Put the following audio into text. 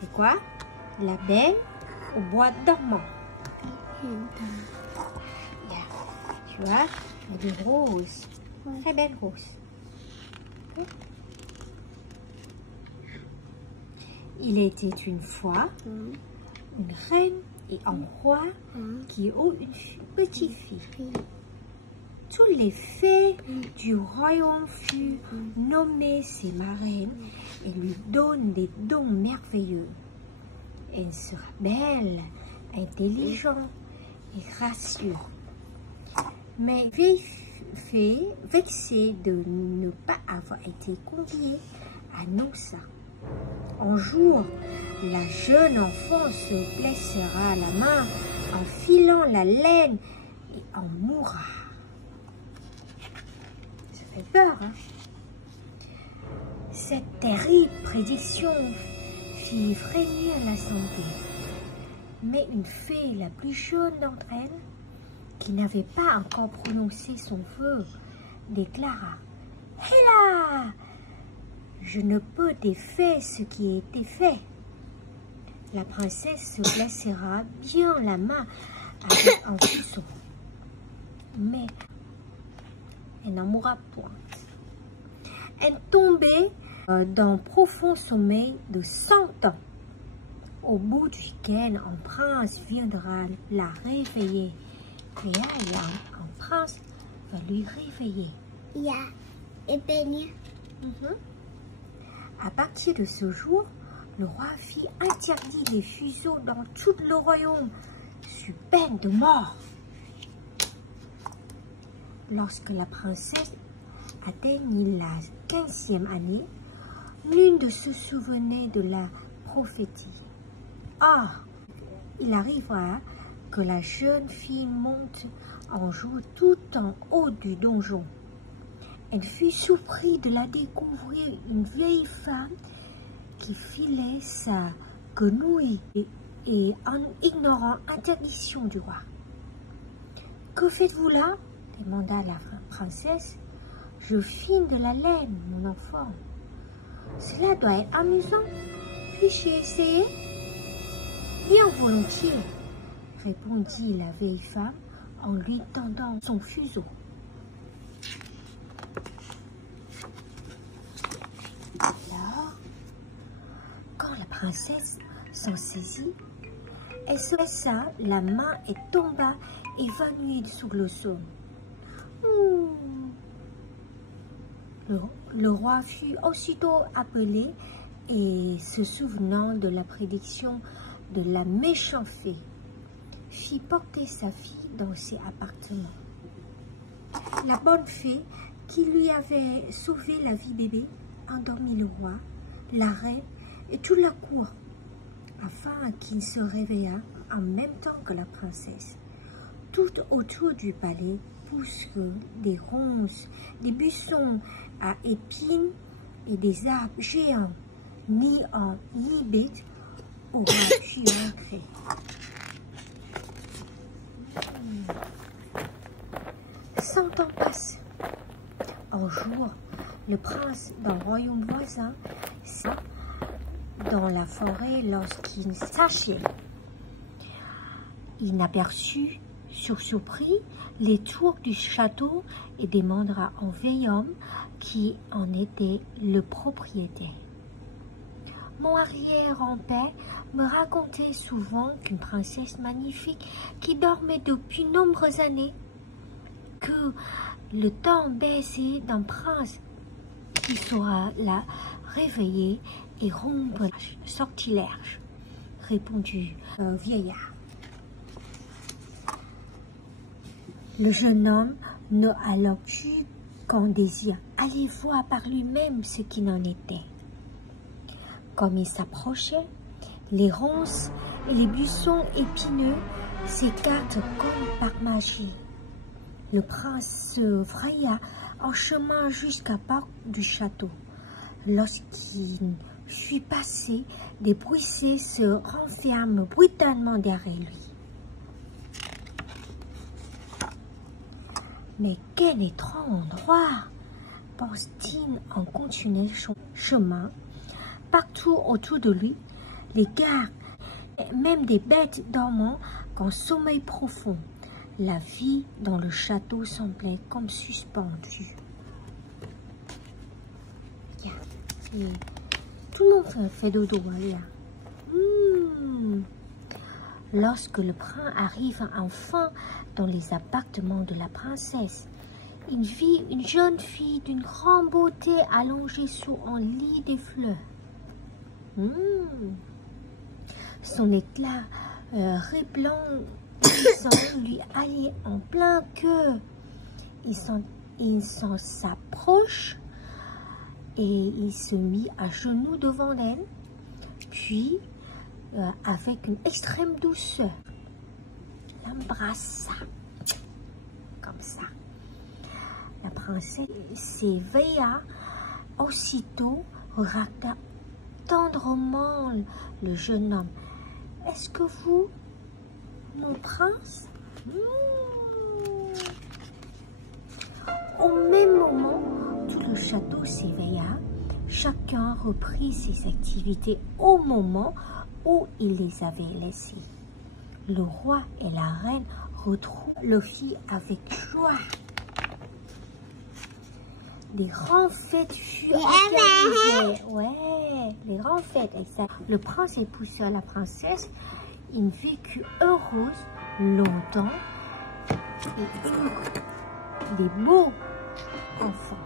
C'est quoi? La belle au bois dormant. Tu vois, il y a des roses. Très belles roses. Il était une fois une reine et un roi qui ont une petite fille. Tous les fées du royaume furent nommées ses marraines et lui donnent des dons merveilleux. Elle sera belle, intelligente et gracieuse. Mais vieille fée, vexée de ne pas avoir été conviée, annonça: un jour, la jeune enfant se blessera la main en filant la laine et en mourra. Ça fait peur, hein? Cette terrible prédiction fit frémir l'assemblée. Mais une fée, la plus jeune d'entre elles, qui n'avait pas encore prononcé son vœu, déclara: Hélas! Je ne peux défaire ce qui a été fait. La princesse se blessera bien la main avec un fuseau, mais elle n'en mourra point. Elle tombait dans un profond sommeil de 100 ans, au bout duquel un prince viendra la réveiller. Et là, un prince va lui réveiller. À partir de ce jour, le roi fit interdire les fuseaux dans tout le royaume, sous peine de mort. Lorsque la princesse atteignit la 15e année, nul ne se souvenait de la prophétie. Or, il arriva que la jeune fille monte un jour tout en haut du donjon. Elle fut surprise de la découvrir une vieille femme qui filait sa quenouille et en ignorant l'interdiction du roi. « Que faites-vous là ?» demanda la princesse. « Je file de la laine, mon enfant. »« Cela doit être amusant. Puis-je essayer ?»« Bien volontiers, » répondit la vieille femme en lui tendant son fuseau. Alors, quand la princesse s'en saisit, elle se laissa la main et tomba évanouie sous le sol. Le roi fut aussitôt appelé et, se souvenant de la prédiction de la méchante fée, fit porter sa fille dans ses appartements. La bonne fée, qui lui avait sauvé la vie bébé, endormit le roi, la reine et toute la cour, afin qu'il se réveillât en même temps que la princesse. Tout autour du palais poussent des ronces, des buissons à épines et des arbres géants, ni homme ni bête aura pu entrer. 100 ans passent. Un jour, le prince d'un royaume voisin s'est dans la forêt lorsqu'il s'achait. Il aperçut, surpris, les tours du château et demanda à un vieil homme qui en était le propriétaire. Mon arrière-grand-père me racontait souvent qu'une princesse magnifique qui dormait depuis de nombreuses années, que le temps baisé d'un prince qui saura la réveiller et rompre le sortilège, répondit le vieillard. Le jeune homme n'a alors eu qu'un désir, aller voir par lui-même ce qu'il en était. Comme il s'approchait, les ronces et les buissons épineux s'écartent comme par magie. Le prince se fraya en chemin jusqu'à la porte du château. Lorsqu'il fut passé, des buissons se renferment brutalement derrière lui. Mais quel étrange endroit, pense-t-il en continuant son chemin. Partout autour de lui, les gardes, même des bêtes dormant qu'en sommeil profond. La vie dans le château semblait comme suspendue. Et tout le monde fait dodo, là. Lorsque le prince arrive enfin dans les appartements de la princesse, il vit une jeune fille d'une grande beauté allongée sur un lit de fleurs. Son éclat resplendissant lui allait en plein cœur. Il s'en s'approche et il se mit à genoux devant elle, puis avec une extrême douceur, l'embrassa comme ça. La princesse s'éveilla aussitôt, regarda tendrement le jeune homme. « Est-ce que vous, mon prince ?» Au même moment, tout le château s'éveilla. Chacun reprit ses activités au moment où il les avait laissées. Le roi et la reine retrouvent le fils avec joie. Les grandes fêtes furent organisées. Ouais, les grandes fêtes, exact. Le prince épousa la princesse. Ils vécurent heureux longtemps et eurent des beaux enfants.